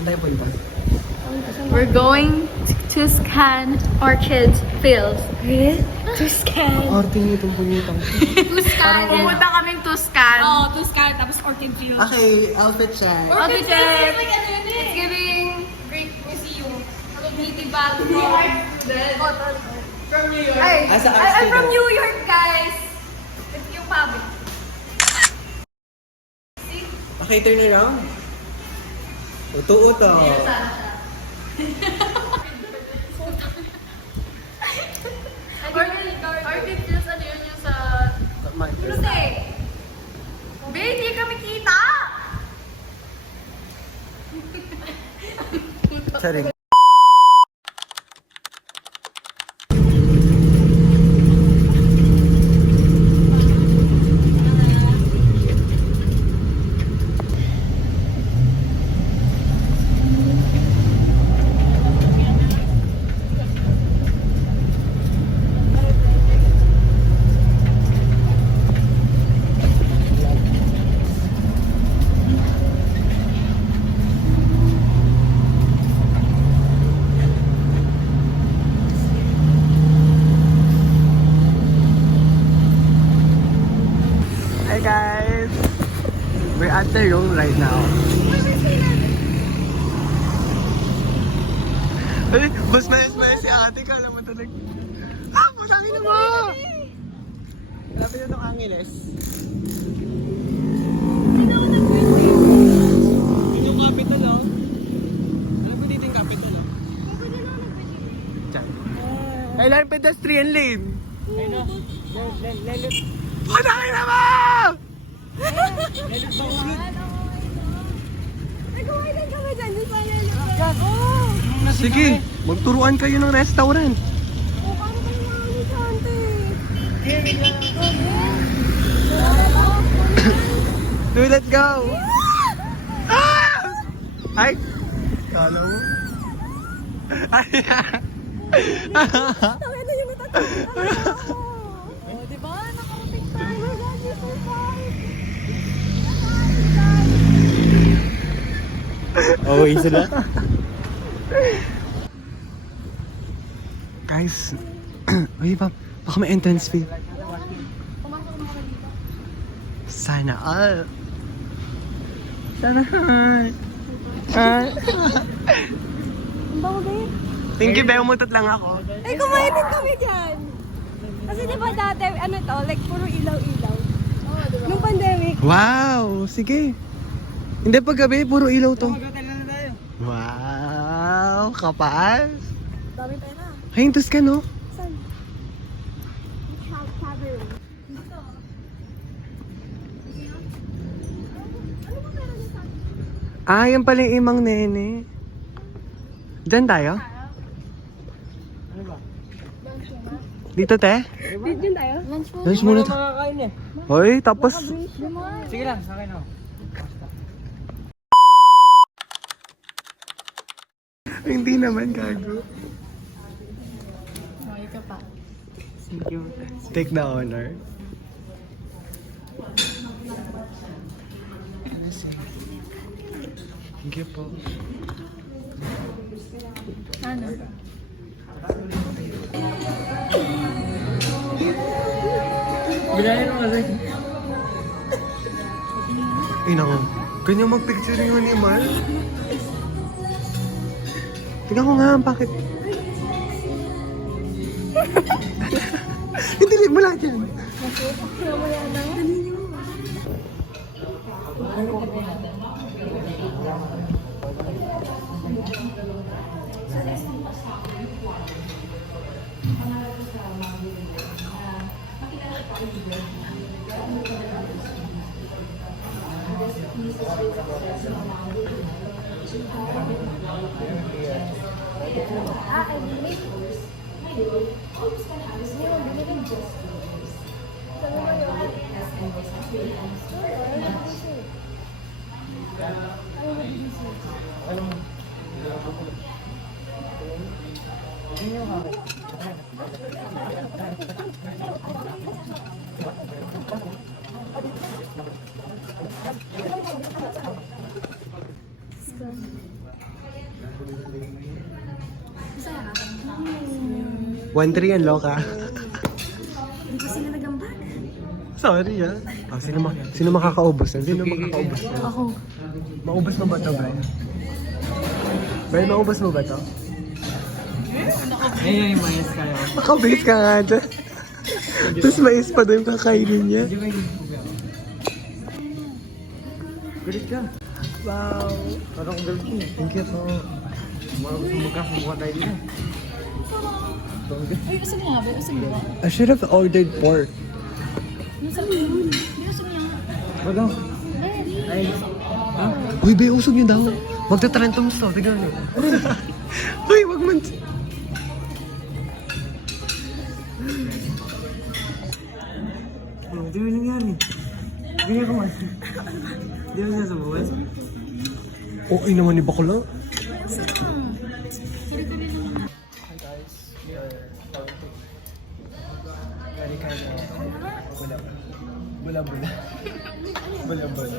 Saan tayo punta? We're going to scan Orchid Fields. To scan. Arte nyo itong punyitang. Tuscan. Pumunta kaming Tuscan. Oo, Tuscan, tapos Orchid Field. Okay, outfit check. Okay, Field check. is like ano yun eh. It's giving Great Museum. Dignity back from New York. Ay, Asa I'm from New York, guys. It's yung public. Okay, turn around. Uto to. Orchid Fields, ano yun yung sa... Hindi. Be, hindi kami kita! Sorry. Hi guys! We're at the room right now. Ay, mas mais si ate, kala mo talaga. Ah, matangin na mo! Malapit na itong Angeles. Yun yung capital, oh. Alam mo dito yung capital, oh. Diyan. Kailan pedestrian lane? Ayun, matangin na mo! Nag-uwitan kami dyan, di pa nalito. Sige, magturuan kayo ng restaurant. Oh, paano kayo mga alikante? So let's go! Ah! Ay! Kala mo? Ay! Tawin na yung natatawa ako. Oh, di ba? Nakarating tayo. Lagi so far. Okay sila? Guys, uy ba, baka may entrance fee. Pumasok mo ka dito. Sana all. Sana all. Ang bago ganyan. Thank you, Beo. Mutot lang ako. Eh, kumain din kami dyan. Kasi di ba dati, ano to, like puro ilaw-ilaw. Oo, di ba? Nung pandemic. Wow! Sige. Hindi, paggabi, puro ilaw to. Wow! Kapal! Dami pera. Hintos ka, no? Saan? Cavern. Dito. Ano ba meron niya sa akin? Ah, yan pala yung imang nene. Diyan tayo? Dito, te? Dito din tayo? Lunch po. Lunch muna tayo. Hoy, tapos... Sige lang, sa akin ako. Hindi naman, gago. Okay ka pa. Thank you. Take the honor. Thank you po. Ano? Bilangin mo kasi. Ay, naku. Ganyan mag-picture yung animal. Tingnan ko nga, bakit? Hindi, mo lang dyan. Masaya ka? 1-3 yan, loka. Hindi ko sila nagambag. Sorry, ah. Sino makakaubos yan? Sino makakaubos yan? Ako. Maubos mo ba ito, Brian? Brian, maubos mo ba ito? Ayun yung mayas kayo. Makabase ka nga dyan. Tapos mais pa doon yung kakainin niya. Hindi ba yung puga? Galit ka. Wow. Parang kong galit mo. Thank you po. Magkakamuha tayo dito. Ay, gusto niya ba? Gusto niya ba? I should have ordered pork. Gusto niya. Hindi gusto niya. Bago. Ay. Ha? Uy, be, usog niyo daw. Magta-trentong to. Tignan niyo. Uy, wag man. Hindi mo nangyari. Bigyan ko man. Hindi mo siya sa buwan. Okay naman ni Bakula. Sorry ko rin naman. Hi guys, we are counting. Very kind of bula-bula. Bula-bula.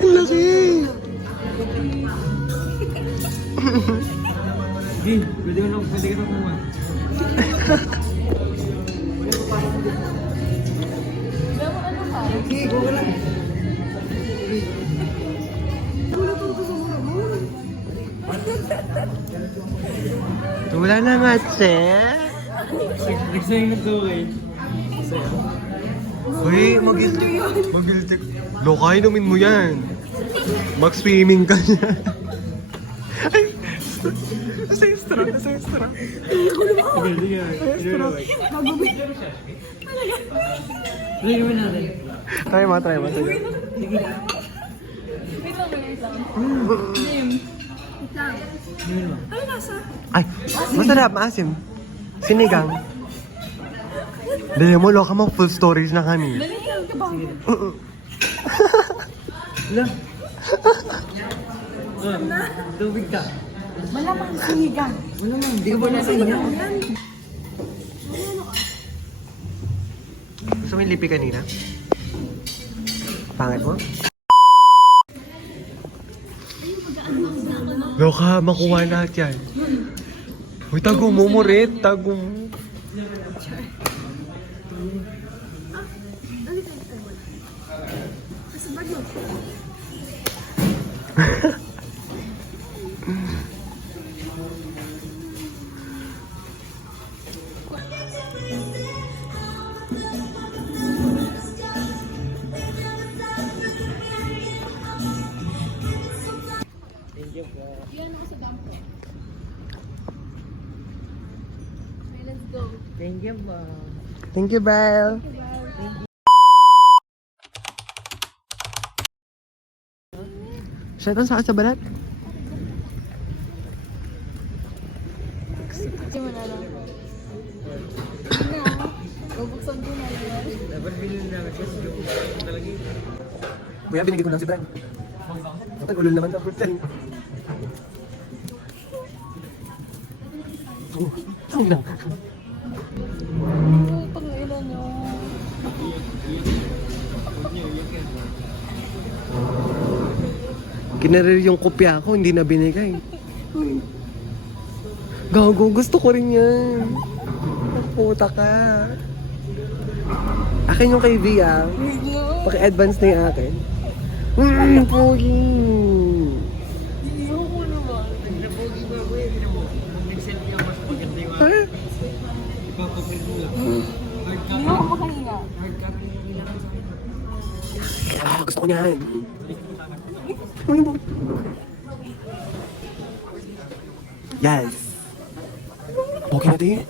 Ang laki! Hindi, pwede ka na kumuha. Sige, kuha ka lang. Wala na nga, Che. Nagsayang na to eh. Uy, mag-guilty. Loka, inumin mo yan. Mag-swimming ka niya. Ay, nasa extra. Sige ka. Try naman natin. Try mo. Sige. Wait lang. Tingin mo. Ay, masarap, maasim. Sinigang. Dali mo, loka mo, full stories na kami. Dali lang ka ba? Wala. Tubig ka. Malamang sinigang. Wala man, hindi ka ba nasayang? Gusto mo yung lipi kanina? Pangit mo? Loka, makuha lahat yan. Uy, tago mo, Moret. Tago mo. Yan ako sa dampo. Okay, let's go. Thank you ba? Thank you, Belle. Siya ito sa balat? Hindi mo na lang. Bubuksan ko na lang. Dapat bilhin namin kasi talaga yun. Kuya, binigay ko lang si Brian. Matagulol naman tapos yan. Ang lang. Pag ilan nyo. Kinarir yung kopya ko, hindi na binigay. Gago, gusto ko rin yan. Puta ka. Akin yung kay Via. Paki-advance na yung akin. Pogi. Ayoko naman. Napogi mo ako eh. Nag-selfie ako mas maganda yung Ha? ipapapil mo lang. Hard copy. Ayoko makahinga. Hard copy yung kailangan sa akin. Ah, gusto ko niyan. Yes. Okay na din.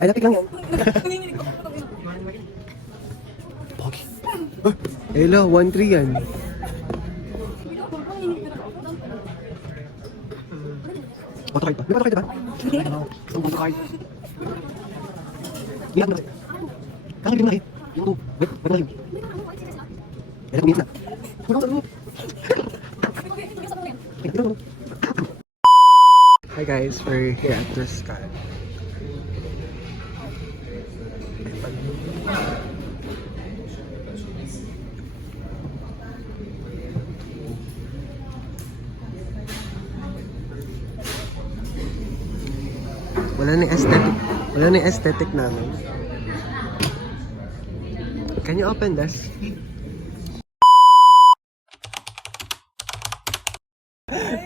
Ay, lapit lang yan. Pogi. Hello, 1-3 yan. Autocard ba? May autocard ba? Ang autocard. Ilan na kasi? Kakalitin mo na kayo. Yung two. Wait na kayo. Ilan minutes na. Wala ko sa loob. Hi guys, we're here at the sky. Wala na yung aesthetic. Wala na yung aesthetic namin. Can you open this?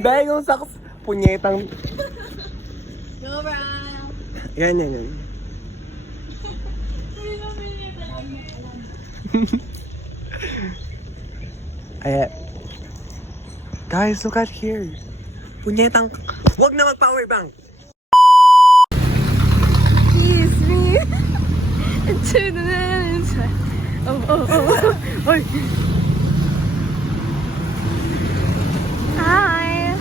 Dahil yung saks, punyetang... Yan. Ayan. Guys, look at here. Punyetang... Huwag na mag-power bank! Kiss me. Into the inside. Oh. Oy. Hi.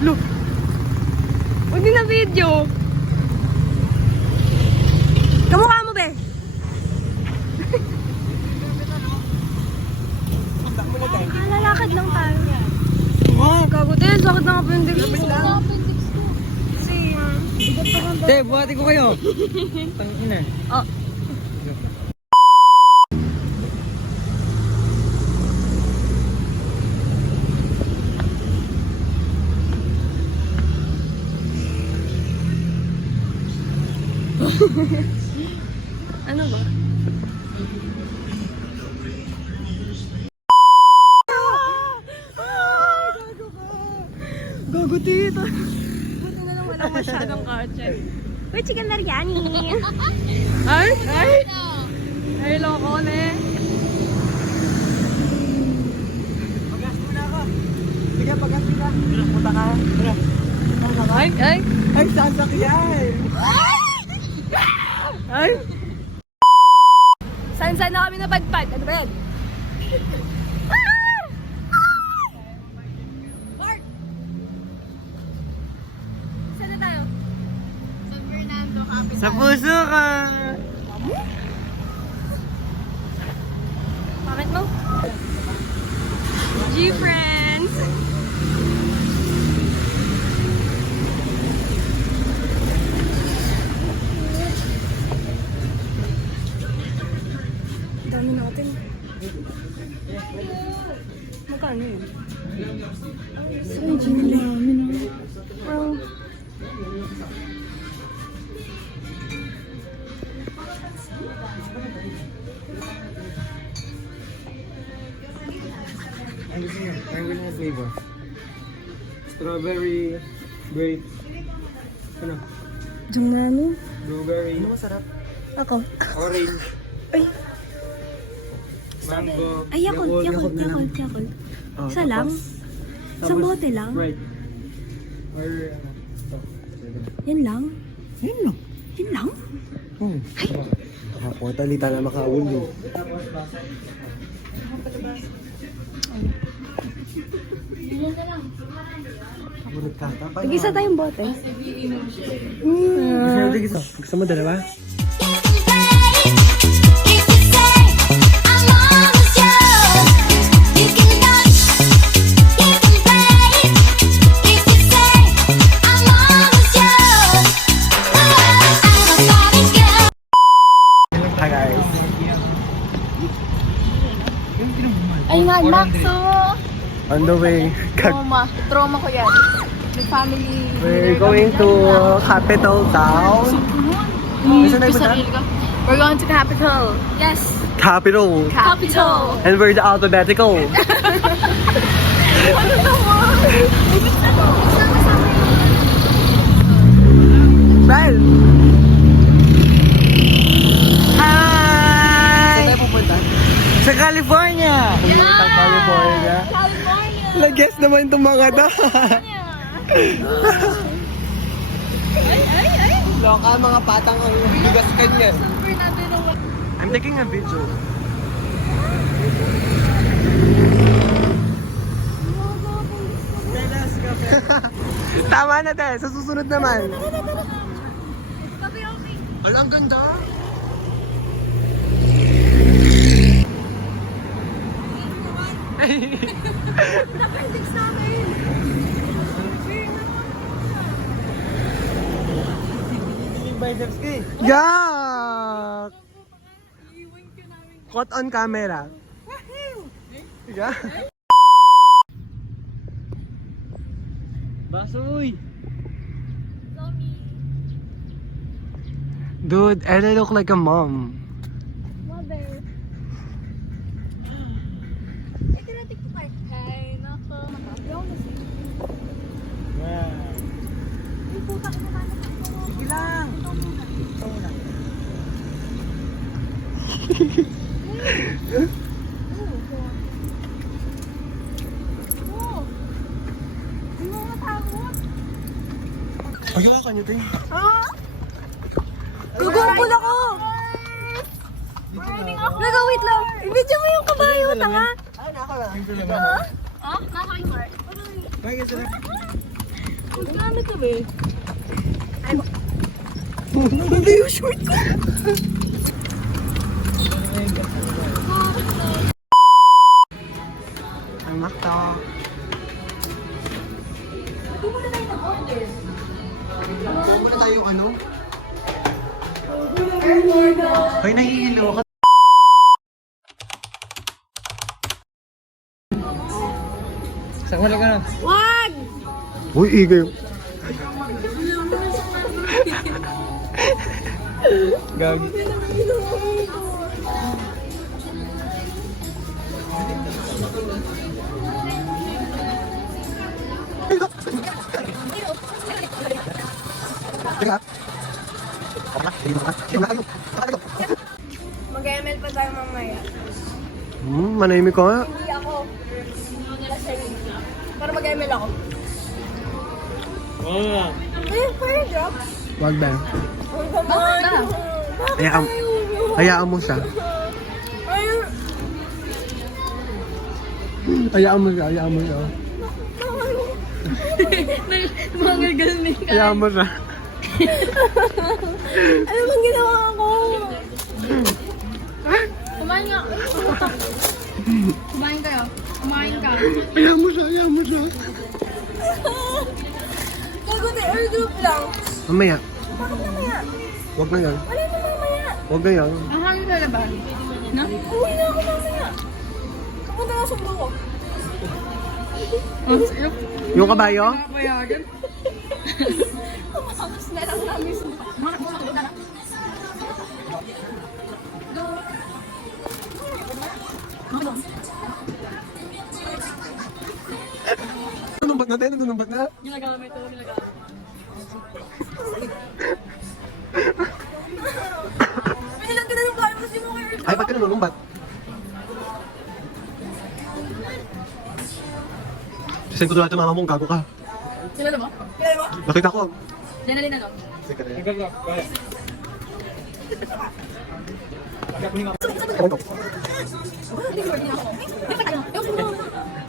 Look. Huwag din na video. Kamukha mo, be. Lalakad lang tayo. Gago din, bakit na appendix ko? Same. Te, buhati ko kayo. Tangina. Oh. Ano ba? Gago dito. Buti na lang walang masyadong kotse. Uy, chicken biryani. Ay! Ay, loko na eh. Pagas muna ako. Sige, pagas muna. Puta ka. Ay! Ay, sasakyan! Ay! Saan na kami napadpad? Ano ba yan? Mark! Saan na tayo? San Fernando, capital. Sa puso ka! Bakit mo? G-Friends! Dami natin. Magkano yun? Dami na. Bro. Ano siya? Parang ganun ang flavor. Strawberry, grape. Ano? Jumano? Blueberry. Ano masarap? Ako. Orange. Ay. Mango. Ay, Yakult. Oh, Isa lang? Isang bote lang? Sprite. Or ano? Ito. Yan lang? Yun lang. Yan lang? Ako, talita na makaulo. Munod ka. Tig-isa tayong bote. Gusto mo dalawa? Hi guys. Ay, Maxo! On the way. Trauma ko yan. May family. We're going to capital town. Saan tayo punta? We're going to capital. Yes. Capital. Capital. And we're the alphabetical. Ano naman? Bel! Hi! Saan tayo pupunta? Sa California! Pumunta California. California. Nag-guess naman itong mga to. Ay. Loka, mga patang ang bigas kanya. San Fernando naman. I'm taking a video. Tama na te, sa susunod naman. Wala, ang ganda. Appendix namin! Yak! Caught on camera. Yeah. Baso, uy! Dude, Ella look like a mom. Mother. Ito natin ko kahit. Ay, nako. Ay, puta ka naman. Sige lang. Ito muna. Oh. Hindi mo matakot. Ayaw ka niyo, te. Gugugol ako! Naga, wait lang. I-video mo yung kabayo, tanga. Ah, nakain heart. Magkano to, be? Hindi yung short ko. Anak to. Hindi mo na tayo nag-order. Wala tayong ano? Ay, nahihilo ka. Wala ka na. Wag! Uy, igay. Gag. Mag-ML pa tayo mamaya. Manahimik ka nga. Hindi ako. Para mag-ML ako. Eh, fire drop. Wag ba? Bakit? Hayaan mo siya. Hayaan mo siya. Mga galing ka. Hayaan mo siya. Ano bang ginawa ko? Kumain nga. Kumain kayo. Kumain ka. Hayaan mo siya. Gago na airdrop lang. Mamaya. Bakit mamaya? Wag na yan. Wala na mamaya. Wag na yan. Ahangin na ba? Na? Uwi na ako mamaya. Kapunta na sa ko. Yung kabayo? Tapos na lang namin sa Numbat na tayo. Numbat na. Ginagamit ito. Ilan ka na yung bayo kasi mo kayo. Ay, ba't ka nanunumbat? Sisend ko doon natin mama mong gago ka. Kilala mo? Kilala mo? Nakita ko. Janalyn ano? Ewan ko.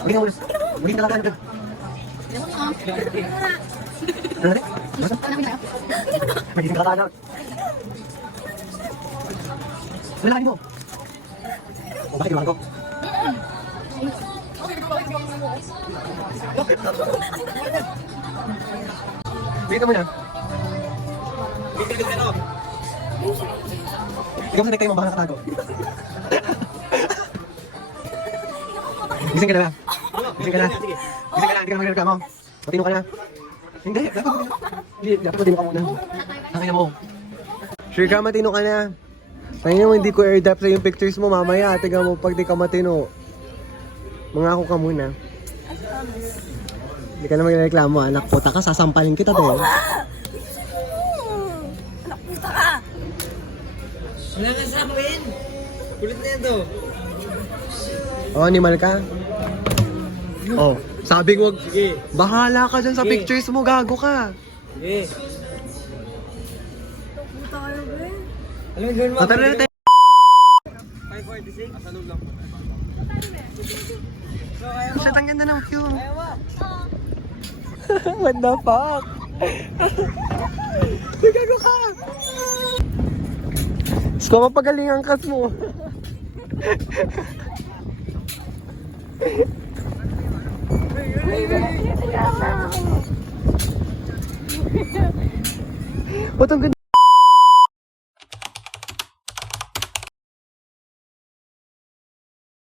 Maging ulit. Maging talaga na. Ano natin? Magiging talaga na. Lalaki mo. O, bakit iwan ko? Dito mo na. Ikaw sa necktie mo, baka nakatago. Gising ka na. Hindi ka magreklamo. Matino ka na. Hindi, dapat matino ka muna. Nakaya mo. Sure ka, matino ka na. Tingnan mo, hindi ko airdrop sa yung pictures mo mamaya. Tingnan mo, pag di ka matino. Mangako ka muna. Hindi ka na magreklamo, anak. Puta ka, sasampalin kita to. Anak puta ka! Wala ka sa akin. Kulit na ito. Oh, animal ka? Oh, sabi ko, Sige. bahala ka dyan sa Sige. pictures mo, gago ka. Sige. Puta kayo, be. Alam mo, gawin mo. Tara na tayo. 546? Asalog lang. Shit, ang ganda ng view. Ayaw mo. What the fuck? Gago ka. Sko, mapagaling ang kas mo. Ba't ang ganda?